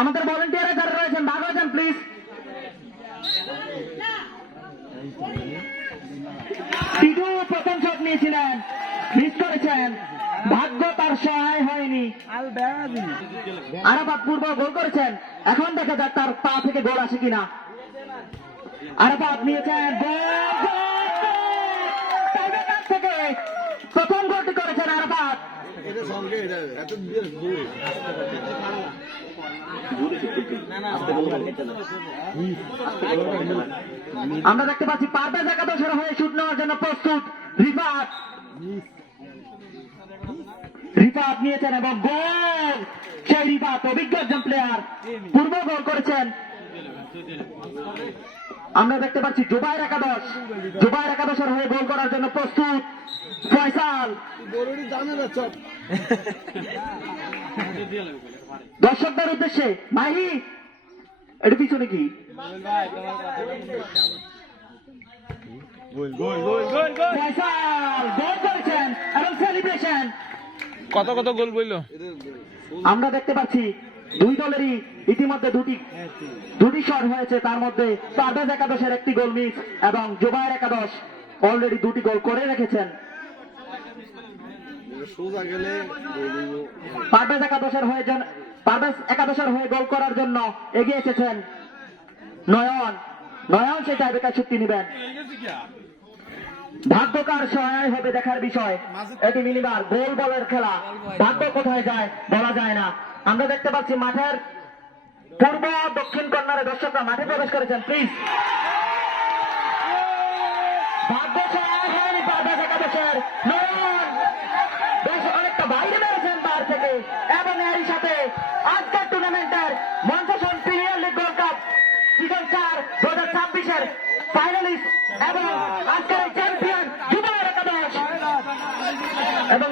আমাদের ভলেন্টিয়ার যারা রয়েছেন ভাগ হয়ে যান প্লিজ। টিটু প্রথম শট নিয়েছিলেন, মিস করেছেন, ভাগ্য তার সহায় হয়নি। আরাফাত পূর্ব গোল করেছেন, এখন দেখা যাক তার পা থেকে গোল আসে কিনা। আরাফাত নিয়েছেন, থেকে প্রথম গোলটি করেছেন আরাফাত। আমরা দেখতে পাচ্ছি পারভেজ একাদশের হয়ে শুট নেওয়ার জন্য প্রস্তুত রিফাত। রিফাত নিয়েছেন এবং গোল। সেই রিফাত অভিজ্ঞ একজন প্লেয়ার, পূর্ব গোল করেছেন। আমরা দেখতে পাচ্ছি জুবাইর একাদশের হয়ে গোল করার জন্য প্রস্তুত ফয়সাল। দর্শকদের উদ্দেশ্যে মাহি এটা পিছনে কি ফয়সাল গোল করেছেন এবং সেলিব্রেশন। কত গোল বললো? আমরা দেখতে পাচ্ছি দুই দলেরই ইতিমধ্যে দুটি শট হয়েছে, তার মধ্যে পারভেজ একাদশের একটি গোল মিস এবং জুবাইর একাদশ অলরেডি দুটি গোল করে রেখেছেন। পারভেজ একাদশের হয়ে গোল করার জন্য এগিয়ে এসেছেন নয়ন সেই টাইব্রেকার শক্তি নেবেন। ভাগ্যকার সহায় হবে দেখার বিষয়। এটি মিনিবার গোল বলের খেলা, ভাগ্য কোথায় যায় বলা যায় না। আমরা দেখতে পাচ্ছি মাঠের পূর্ব দক্ষিণ কর্নারে দর্শকরা মাঠে প্রবেশ করেছেন, প্লিজ। ভাগ্য সহায় হয়নি পারভেজ একাদশের, নয়ন বেশ অনেকটা বাইরে বেড়েছেন বার থেকে এবং এরই সাথে আজকের টুর্নামেন্টের মঞ্চসন Premier League Gold Cup season 4 2026-এর ফাইনালিস্ট এবং আজকের চ্যাম্পিয়ন জুবাইর একাদশ এবং